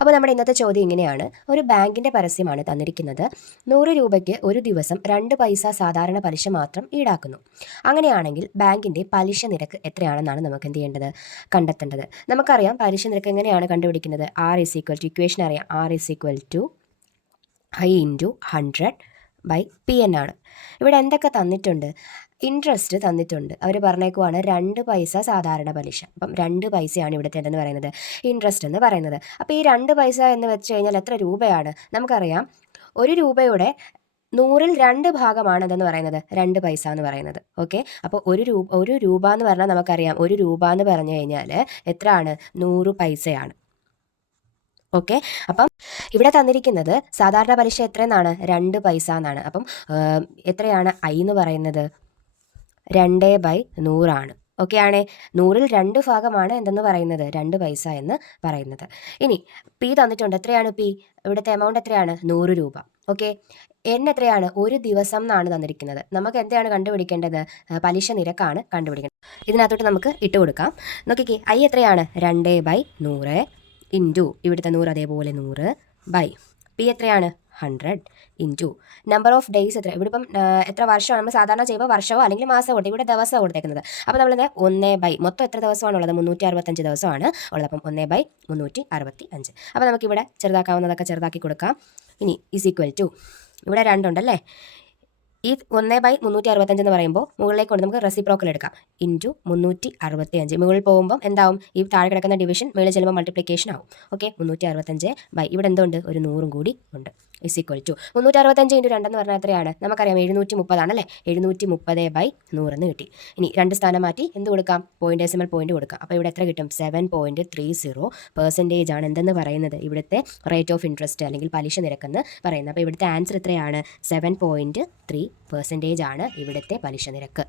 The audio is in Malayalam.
അപ്പോൾ നമ്മുടെ ഇന്നത്തെ ചോദ്യം ഇങ്ങനെയാണ്. ഒരു ബാങ്കിൻ്റെ പരസ്യമാണ് തന്നിരിക്കുന്നത്. 100 രൂപയ്ക്ക് ഒരു ദിവസം 2 പൈസ സാധാരണ പലിശ മാത്രം ഈടാക്കുന്നു. അങ്ങനെയാണെങ്കിൽ ബാങ്കിൻ്റെ പലിശ നിരക്ക് എത്രയാണെന്നാണ് നമുക്ക് എന്ത് ചെയ്യേണ്ടത്, കണ്ടെത്തേണ്ടത്. നമുക്കറിയാം പലിശ നിരക്ക് എങ്ങനെയാണ് കണ്ടുപിടിക്കുന്നത്. ഇക്വേഷൻ അറിയാം. I × 100/Pn ആണ്. ഇവിടെ എന്തൊക്കെ തന്നിട്ടുണ്ട്? ഇൻട്രസ്റ്റ് തന്നിട്ടുണ്ട്. അവർ പറഞ്ഞേക്കുവാണ് 2 പൈസ സാധാരണ പലിശ. അപ്പം 2 പൈസയാണ് ഇവിടുത്തെ എന്തെന്ന് പറയുന്നത്, ഇൻട്രസ്റ്റ് എന്ന് പറയുന്നത്. അപ്പോൾ ഈ 2 പൈസ എന്ന് വെച്ച് കഴിഞ്ഞാൽ എത്ര രൂപയാണ്? നമുക്കറിയാം 1 രൂപയുടെ 100ൽ 2 ഭാഗമാണ് എന്തെന്ന് പറയുന്നത്, 2 പൈസ എന്ന് പറയുന്നത്. ഓക്കെ, അപ്പോൾ ഒരു രൂപ എന്ന് പറഞ്ഞാൽ നമുക്കറിയാം 1 രൂപ എന്ന് പറഞ്ഞു കഴിഞ്ഞാൽ എത്രയാണ്, 100 പൈസയാണ്. ഓക്കെ, അപ്പം ഇവിടെ തന്നിരിക്കുന്നത് സാധാരണ പലിശ എത്രയെന്നാണ്, 2 പൈസ എന്നാണ്. അപ്പം എത്രയാണ് I എന്ന് പറയുന്നത്, 2/100 ആണ്. ഓക്കെ ആണേ, 100ൽ 2 ഭാഗമാണ് എന്തെന്ന് പറയുന്നത്, 2 പൈസ എന്ന് പറയുന്നത്. ഇനി P തന്നിട്ടുണ്ട്. എത്രയാണ് P? ഇവിടുത്തെ എമൗണ്ട് എത്രയാണ്, 100 രൂപ. ഓക്കെ, N എത്രയാണ്, ഒരു ദിവസം എന്നാണ് തന്നിരിക്കുന്നത്. നമുക്ക് എന്താണ് കണ്ടുപിടിക്കേണ്ടത്, പലിശ നിരക്കാണ് കണ്ടുപിടിക്കേണ്ടത്. ഇതിനകത്തോട്ട് നമുക്ക് ഇട്ട് കൊടുക്കാം. നോക്കിക്കേ, I എത്രയാണ്, 2/100 ഇൻറ്റു ഇവിടുത്തെ 100 അതേപോലെ 100 ബൈ P എത്രയാണ്, 100 ഇൻറ്റു നമ്പർ ഓഫ് ഡേയ്സ് എത്ര. ഇവിടെ ഇപ്പം എത്ര വർഷമാണ് നമ്മൾ സാധാരണ ചെയ്യുമ്പോൾ വർഷമോ അല്ലെങ്കിൽ മാസമോ കൊടുത്ത്, ഇവിടെ ദിവസമോ കൊടുത്തേക്കുന്നത്. അപ്പോൾ നമ്മളിത് 1/, മൊത്തം എത്ര ദിവസമാണുള്ളത്, 365 ദിവസമാണ് ഉള്ളത്. അപ്പം 1/365. അപ്പോൾ നമുക്കിവിടെ ചെറുതാക്കാവുന്നതൊക്കെ ചെറുതാക്കി കൊടുക്കാം. ഇനി = ഇവിടെ 2 ഉണ്ടല്ലേ. ഈ 1/365 എന്ന് പറയുമ്പോൾ മുകളിലേക്ക് കൊണ്ട് നമുക്ക് റെസിപ്രോക്കൽ എടുക്കാം. ഇൻറ്റു 365 മുകളിൽ പോകുമ്പോൾ എന്താവും, ഈ താഴെ കിടക്കുന്ന ഡിവിഷൻ മുകളിൽ ചെല്ലുമ്പോൾ മൾട്ടിപ്ലിക്കേഷൻ ആവും. ഓക്കെ, 365 ഇവിടെ എന്തുണ്ട്, ഒരു 100 കൂടി ഉണ്ട്. = 365 × 2 എന്ന് പറഞ്ഞാൽ എത്രയാണ്, നമുക്കറിയാം 730 ആണല്ലേ. 730/100 എന്ന് കിട്ടി. ഇനി 2 സ്ഥാനം മാറ്റി എന്ത് കൊടുക്കാം, ഡെസിമൽ പോയിന്റ് കൊടുക്കാം. അപ്പോൾ ഇവിടെ എത്ര കിട്ടും, 7.30% ആണ് എന്തെന്ന് പറയുന്നത്, ഇവിടുത്തെ റേറ്റ് ഓഫ് ഇൻട്രസ്റ്റ് അല്ലെങ്കിൽ പലിശ നിരക്കെന്ന് പറയുന്നത്. അപ്പോൾ ഇവിടുത്തെ ആൻസർ എത്രയാണ്, 7.3% ആണ് ഇവിടുത്തെ പലിശ നിരക്ക്.